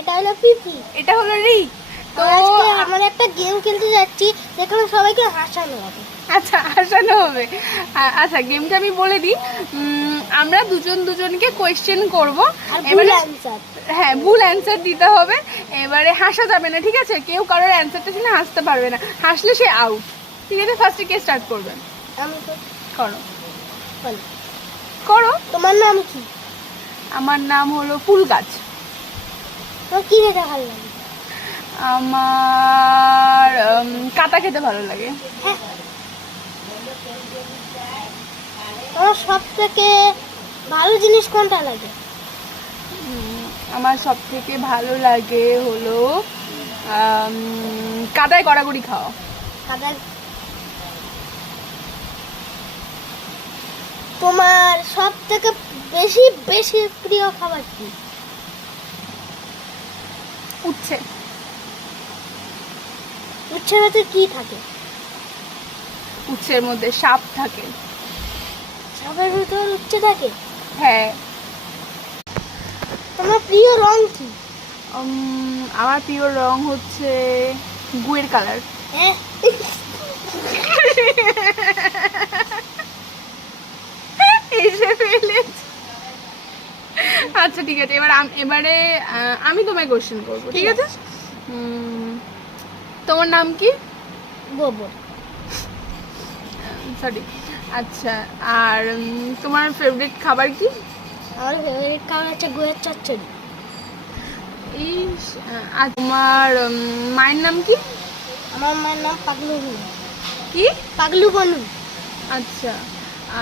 এটা হলো পিপি। এটা হলো রিক। তো আজকে আমরা একটা গেম খেলতে যাচ্ছি যেখানে সবাইকে হাসানো হবে। আচ্ছা, হাসানো হবে। আচ্ছা, গেমটা আমি বলে দিই। আমরা দুজনকে কোয়েশ্চেন করব, আর ভুল এবারে অ্যানসার। হ্যাঁ, ভুল অ্যান্সার দিতে হবে। এবারে হাসা যাবে না, ঠিক আছে? কেউ কারোর অ্যান্সারটা শুনে হাসতে পারবে না, হাসলে সে আউট। ঠিক আছে, ফার্স্টে কে স্টার্ট করবেন? আমি তো করো বলি। করো। তোমার নাম কি? আমার নাম হলো ফুল গাছ। তোমার কি খেতে ভালো লাগে? আমার কাঁটা খেতে ভালো লাগে। হ্যাঁ। তোমার সব থেকে ভালো জিনিস কোনটা লাগে? আমার সব থেকে ভালো লাগে হলো কাদায় গড়াগড়ি খাওয়া। কাদা। তোমার সব থেকে বেশি বেশি প্রিয় খাবার কি? উচ্ছে। উচ্ছের ভেতর কি থাকে? উচ্ছের মধ্যে সাপ থাকে। সাপের ভিতর উচ্ছে থাকে? হ্যাঁ। তোমার প্রিয় রং কি? আমার প্রিয় রং হচ্ছে গুয়ের কালার। হ্যাঁ। আচ্ছা, ঠিক আছে। এবারে আমি তোমায় কোশ্চেন করবো, ঠিক আছে? তোমার নাম কি? গোবর। সরি। আচ্ছা, আর তোমার ফেভারিট খাবার কি? আমার ফেভারিট খাবার হচ্ছে গুয়ের চচ্চড়ি। আর তোমার মায়ের নাম কি? আমার মায়ের নাম পাগলু বনু। কি? পাগলু বনু। আচ্ছা,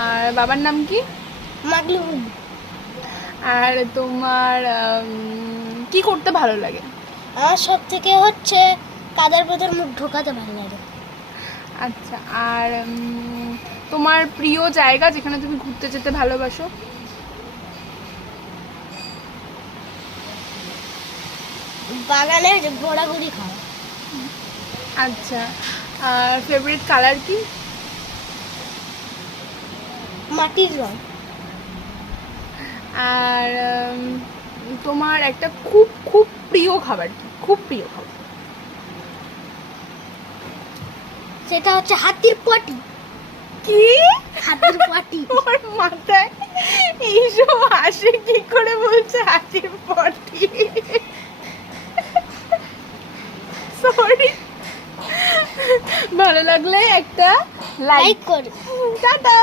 আর বাবার নাম কি? মাগলু বনু। আর তোমার কি করতে ভালো লাগে? আমার সব থেকে হচ্ছে কাদার ভেতর মুখ ঢোকাতে ভালো লাগে। আচ্ছা, আর তোমার প্রিয় জায়গা যেখানে তুমি ঘুরতে যেতে ভালোবাসো? বাগানে ঘোরাঘুরি খাওয়া। আচ্ছা, আর ফেভারিট কালার কি? মাটির রং। আর তোমার একটা খুব খুব প্রিয় খাবার কি? খুব প্রিয় খাবার? সেটা হচ্ছে হাতির পটি। কি? হাতির পটি। ওর মাথায় এইসব আসে কি করে? বলছে হাতির পটি। সরি। ভালো লাগলে একটা লাইক লাইক করে। টাটা।